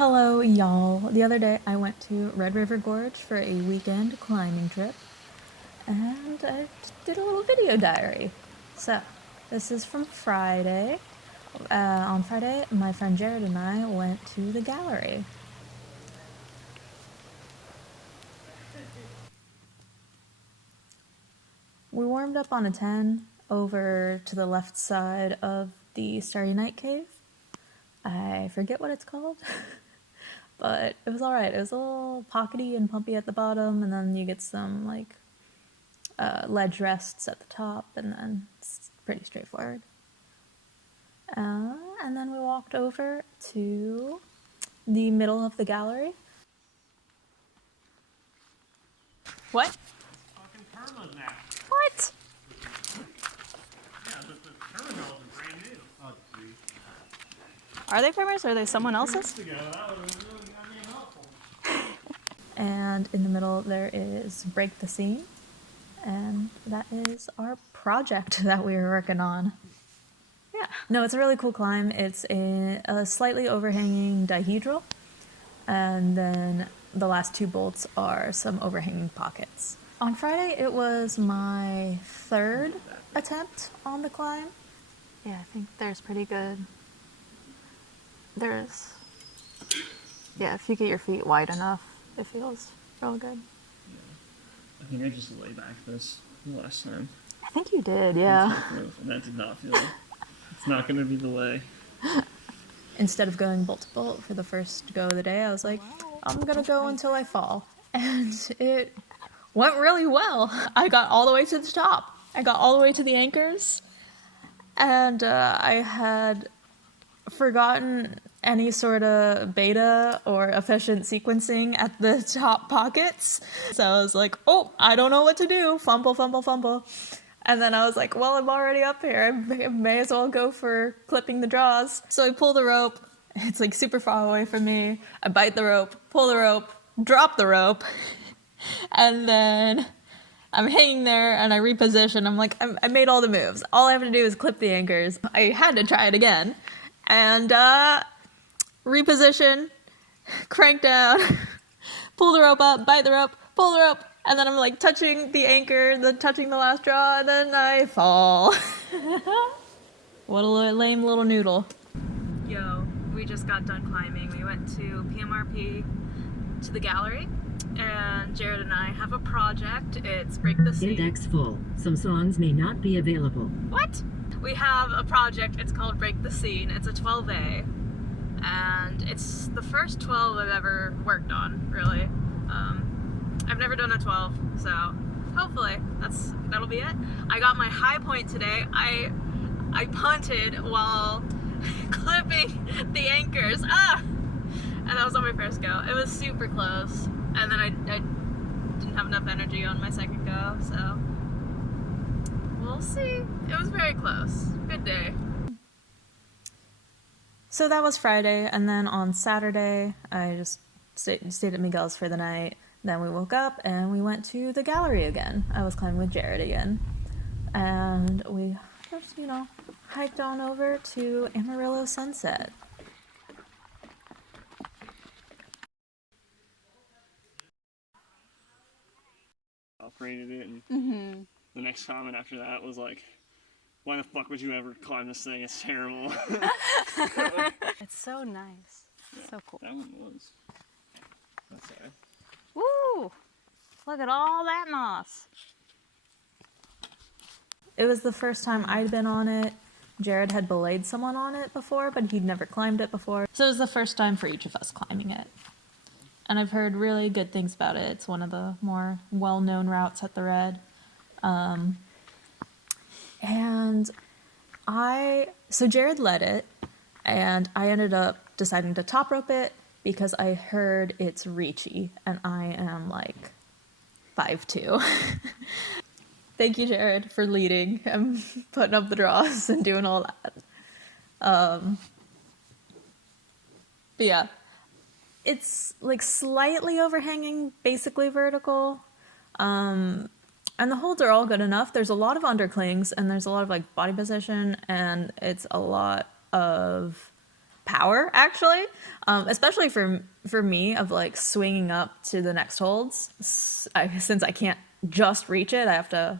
Hello, y'all. The other day I went to Red River Gorge for a weekend climbing trip and I just did a little video diary. So, this is from Friday. On Friday, my friend Jared and I went to the gallery. We warmed up on a 10 over to the left side of the Starry Night Cave. I forget what it's called, but it was alright. It was a little pockety and pumpy at the bottom, and then you get some ledge rests at the top, and then it's pretty straightforward. And then we walked over to the middle of the gallery. What? Fucking permas now. What? Yeah, the terminals are brand new. Oh, geez. Are they primers or are they someone else's? That would have really goddamn helpful. And in the middle there is Break the Scene. And that is our project that we were working on. Yeah. No, it's a really cool climb. It's a slightly overhanging dihedral. And then the last two bolts are some overhanging pockets. On Friday, it was my third attempt on the climb. Yeah, I think there's pretty good. Yeah, if you get your feet wide enough, it feels real good. Yeah. I think I just lay back this the last time. I think you did, yeah. And that did not feel. It's not going to be the way. Instead of going bolt to bolt for the first go of the day, I was like, I'm gonna go until I fall. And it went really well. I got all the way to the top. I got all the way to the anchors. And I had forgotten any sort of beta or efficient sequencing at the top pockets. So I was like, oh, I don't know what to do. Fumble, fumble, fumble. And then I was like, well, I'm already up here. I may as well go for clipping the draws. So I pull the rope. It's like super far away from me. I bite the rope, pull the rope, drop the rope. And then I'm hanging there and I reposition. I'm like, I made all the moves. All I have to do is clip the anchors. I had to try it again. And reposition, crank down, pull the rope up, bite the rope, pull the rope. And then I'm like touching the anchor, touching the last draw, and then I fall. What a lame little noodle. Yo, we just got done climbing. We went to PMRP, to the gallery, and Jared and I have a project. It's Break the Scene. Index full. Some songs may not be available. What? We have a project. It's called Break the Scene. It's a 12A, and it's the first 12 I've ever worked on, really. I've never done a 12, so hopefully that'll be it. I got my high point today. I punted while clipping the anchors. And that was on my first go. It was super close, and then I didn't have enough energy on my second go, so we'll see. It was very close. Good day. So that was Friday, and then on Saturday I just stayed at Miguel's for the night. Then we woke up and we went to the gallery again. I was climbing with Jared again. And we just, hiked on over to Amarillo Sunset. Operated it, and the next comment after that was like, why the fuck would you ever climb this thing? It's terrible. It's so nice. Yeah, so cool. That one was. That's sad. Woo! Look at all that moss. It was the first time I'd been on it. Jared had belayed someone on it before, but he'd never climbed it before. So it was the first time for each of us climbing it. And I've heard really good things about it. It's one of the more well-known routes at the Red. So Jared led it, and I ended up deciding to top rope it because I heard it's reachy, and I am like 5'2". Thank you, Jared, for leading and putting up the draws and doing all that. But yeah, it's like slightly overhanging, basically vertical. And the holds are all good enough. There's a lot of underclings, and there's a lot of like body position, and it's a lot of power, actually, especially for me, of like swinging up to the next holds. Since I can't just reach it, I have to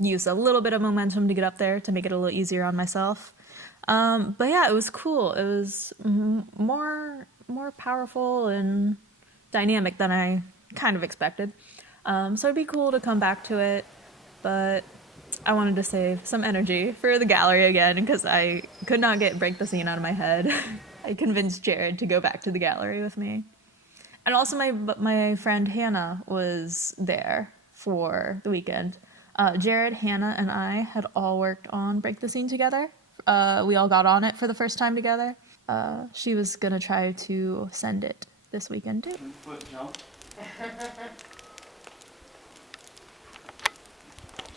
use a little bit of momentum to get up there to make it a little easier on myself. But yeah, it was cool. It was more powerful and dynamic than I kind of expected. So it'd be cool to come back to it, but I wanted to save some energy for the gallery again because I could not get Break the Scene out of my head. I convinced Jared to go back to the gallery with me. And also my friend Hannah was there for the weekend. Jared, Hannah, and I had all worked on Break the Scene together. We all got on it for the first time together. She was going to try to send it this weekend too. Foot jump.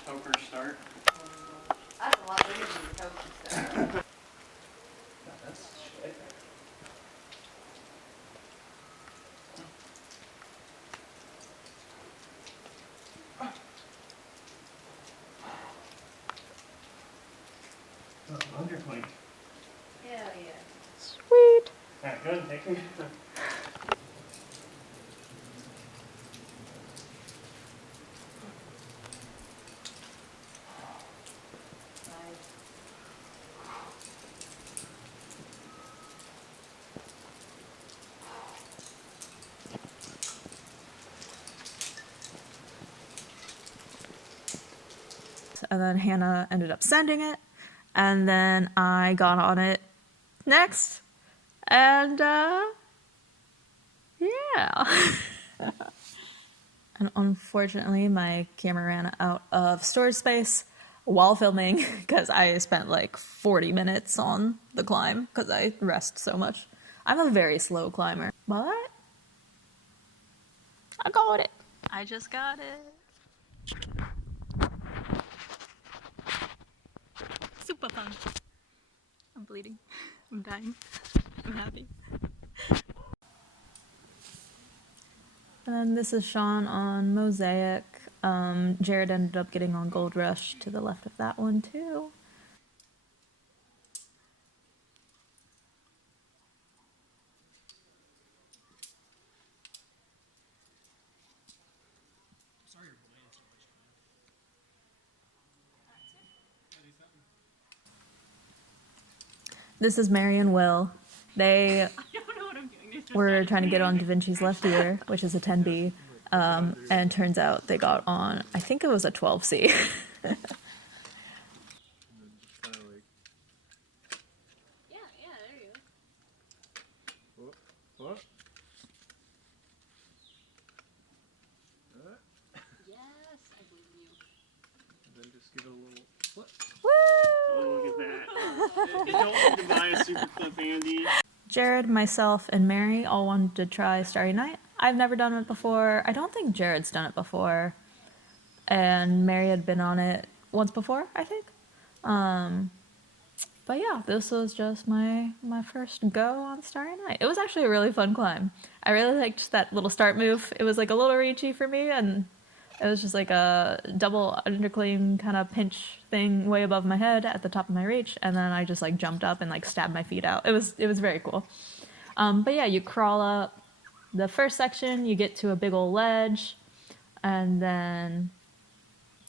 Choker start. That's a lot bigger than the coach stuff. That's shit. Oh, under point. Hell yeah. Sweet. Yeah, good. Take me. And then Hannah ended up sending it, and then I got on it next, and yeah. And unfortunately, my camera ran out of storage space while filming because I spent like 40 minutes on the climb because I rest so much. I'm a very slow climber, but I got it. I just got it. Super fun. I'm bleeding. I'm dying. I'm happy. And then this is Sean on Mosaic. Jared ended up getting on Gold Rush to the left of that one too. This is Mary and Will. They were trying to get on Da Vinci's Left Ear, which is a 10B, and turns out they got on, I think it was a 12C. What? Then just give it a little flip. Woo! Oh, look at that. You don't need to buy a super clip, Andy. Jared, myself, and Mary all wanted to try Starry Night. I've never done it before. I don't think Jared's done it before. And Mary had been on it once before, I think. But yeah, this was just my first go on Starry Night. It was actually a really fun climb. I really liked that little start move. It was like a little reachy for me, and it was just like a double underclaim kind of pinch thing way above my head at the top of my reach, and then I just like jumped up and like stabbed my feet out. It was very cool. But yeah, you crawl up the first section, you get to a big old ledge, and then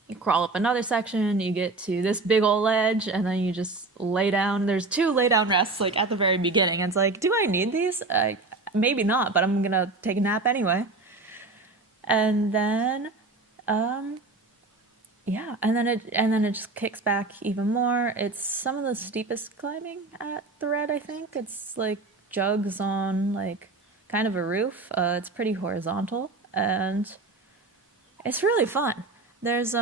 you crawl up another section, you get to this big old ledge, and then you just lay down. There's 2 lay down rests like at the very beginning. And it's like, do I need these? Maybe not, but I'm gonna take a nap anyway. And then yeah, and then it just kicks back even more. It's some of the steepest climbing at the Red, I think. It's like jugs on like kind of a roof. It's pretty horizontal, and it's really fun. There's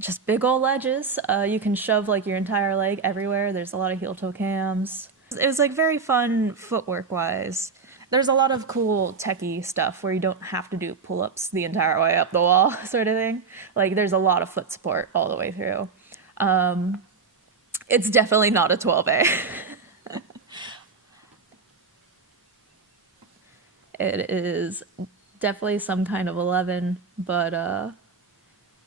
just big old ledges. You can shove like your entire leg everywhere. There's a lot of heel toe cams. It was like very fun footwork wise. There's a lot of cool techie stuff where you don't have to do pull-ups the entire way up the wall sort of thing. Like there's a lot of foot support all the way through. It's definitely not a 12A. It is definitely some kind of 11, but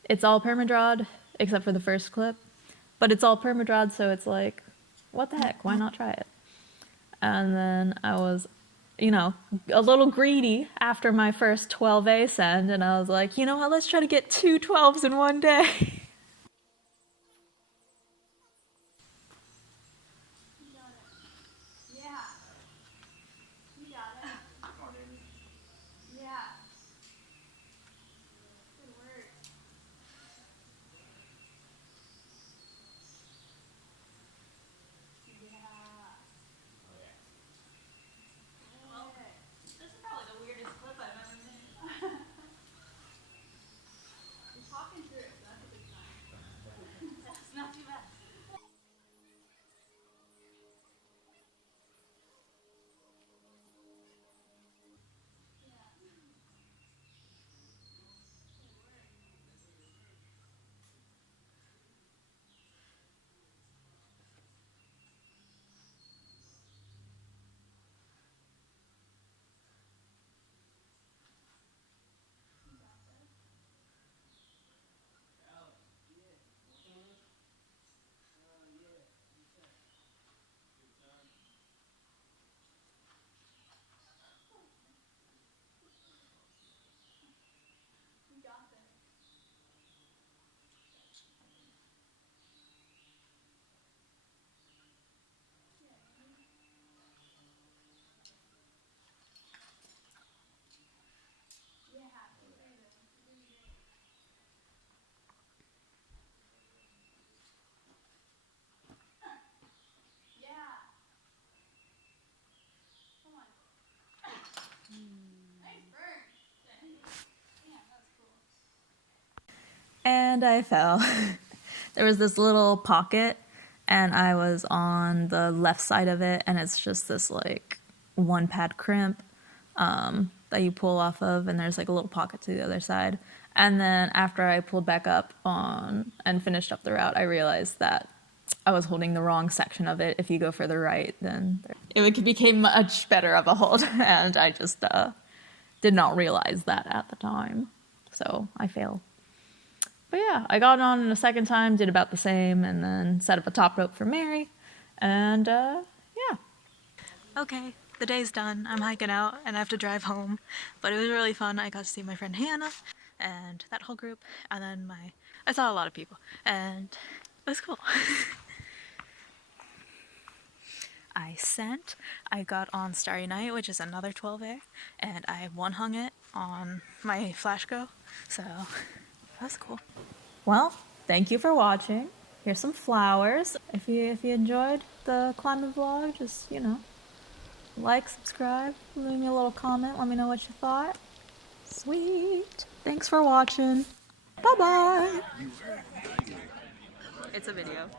it's all permadrad except for the first clip. But it's all permadrad, so it's like what the heck, why not try it? And then I was, you know, a little greedy after my first 12A send, and I was like, you know what, let's try to get 2 12s in one day. This is probably the weirdest clip I've ever made. You're talking through it, so that's a good sign. That's not too bad. And I fell. There was this little pocket, and I was on the left side of it, and it's just this like one pad crimp that you pull off of, and there's like a little pocket to the other side. And then after I pulled back up on and finished up the route, I realized that I was holding the wrong section of it. If you go further right, then it became much better of a hold, and I just did not realize that at the time. So I failed. But yeah, I got on a second time, did about the same, and then set up a top rope for Mary, and yeah. Okay, the day's done. I'm hiking out and I have to drive home, but it was really fun. I got to see my friend Hannah and that whole group, and then I saw a lot of people, and it was cool. I got on Starry Night, which is another 12A, and I one hung it on my Flash Go, so that was cool. Well, thank you for watching. Here's some flowers. If you enjoyed the climbing vlog, just, you know, like, subscribe, leave me a little comment, let me know what you thought. Sweet. Thanks for watching. Bye-bye. It's a video.